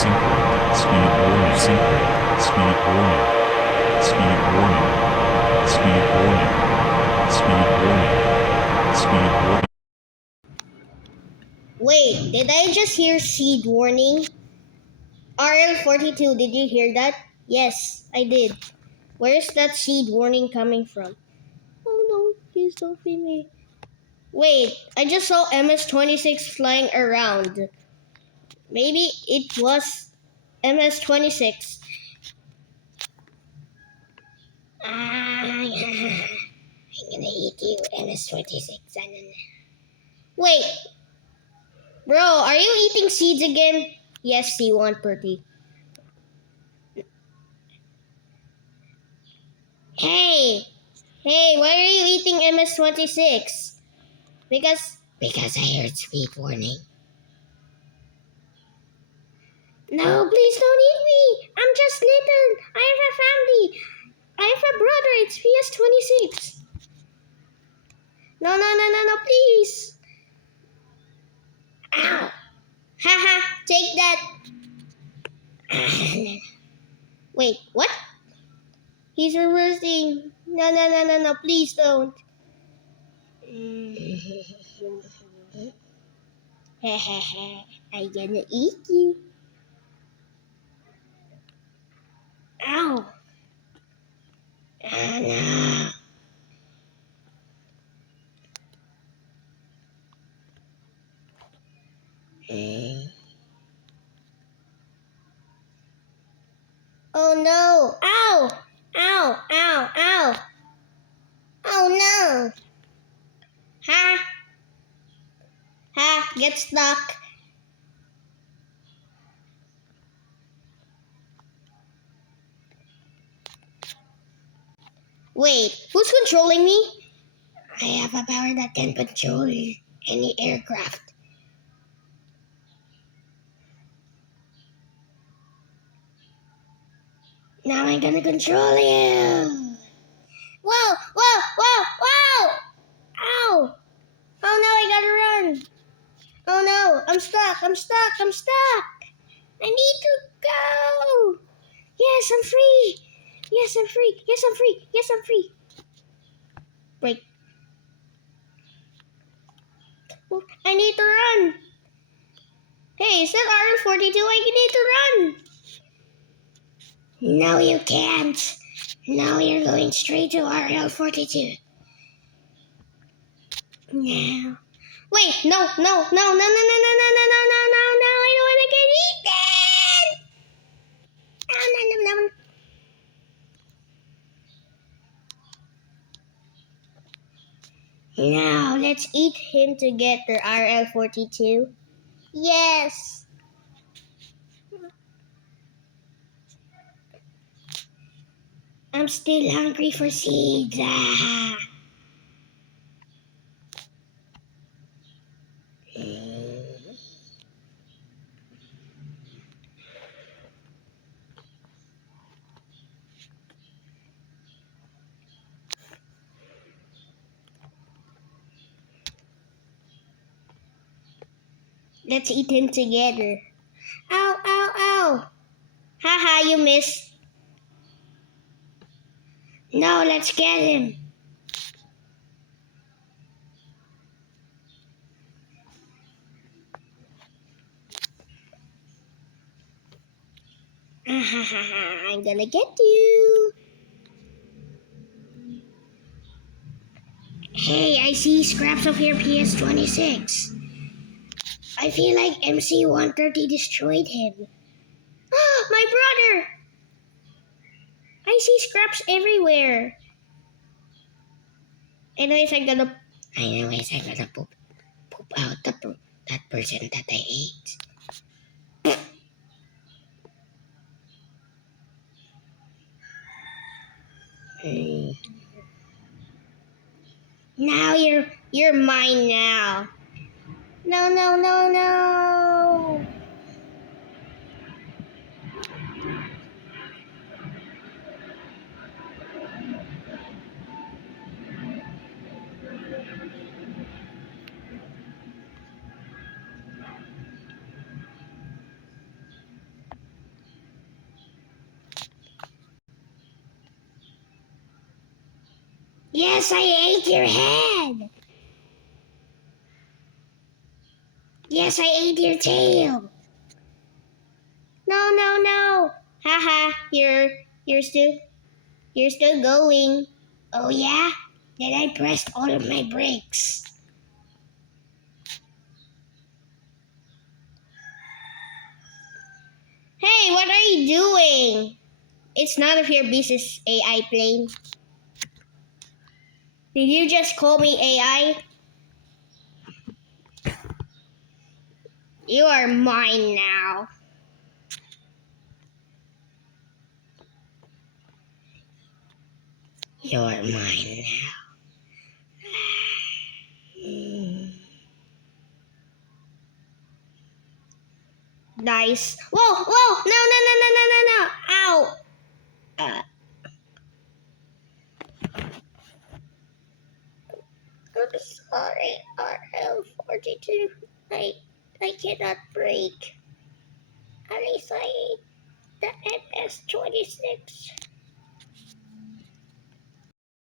Speed warning. Speed warning. Speed warning. Speed warning. Speed warning. Speed warning. Wait, did I just hear seed warning? RL42, did you hear that? Yes, I did. Where is that seed warning coming from? Oh no, please don't be me. Wait, I just saw MS-26 flying around. Maybe it was MS-26. I'm gonna eat you, MS-26. Wait, bro, are you eating seeds again? Yes, C1 Pretty. Hey, why are you eating MS-26? Because I heard speed warning. No, please don't eat me. I'm just little. I have a family. I have a brother. It's PS-26. No, please. Ow. Haha, take that. Wait, what? He's reversing. No, please don't. I'm gonna eat you. Ow. Ah, no. Oh no. Ow. Ow. Oh no. Ha, get stuck. Wait, who's controlling me? I have a power that can control any aircraft. Now I'm gonna control you. Whoa. Ow. Oh no, I gotta run. Oh no, I'm stuck. I need to go. Yes, I'm free. Yes, I'm free. Wait. I need to run. Hey, is that RL42? I need to run. No, you can't. Now you're going straight to RL42. No. Wait, no. I don't want to get eaten. No. Now, let's eat him together, RL42. Yes. I'm still hungry for seeds. Let's eat him together. Ow. Haha, you missed. No, let's get him. I'm gonna get you. Hey, I see scraps of your PS-26. I feel like MC-130 destroyed him. My brother! I see scraps everywhere. Anyways, I'm gonna poop out that person that I ate. Now you're mine now. No. Yes, I ate your head. Yes, I ate your tail. No, no, no. Haha, you're still going. Oh yeah? Then I pressed all of my brakes. Hey, what are you doing? It's none of your business, AI plane. Did you just call me AI? You are mine now. You are mine now. Nice. Whoa, whoa, no, no, no, no, no, no, no. Ow. Uh, I'm sorry, RL42. I cannot break. At least I ate the MS-26.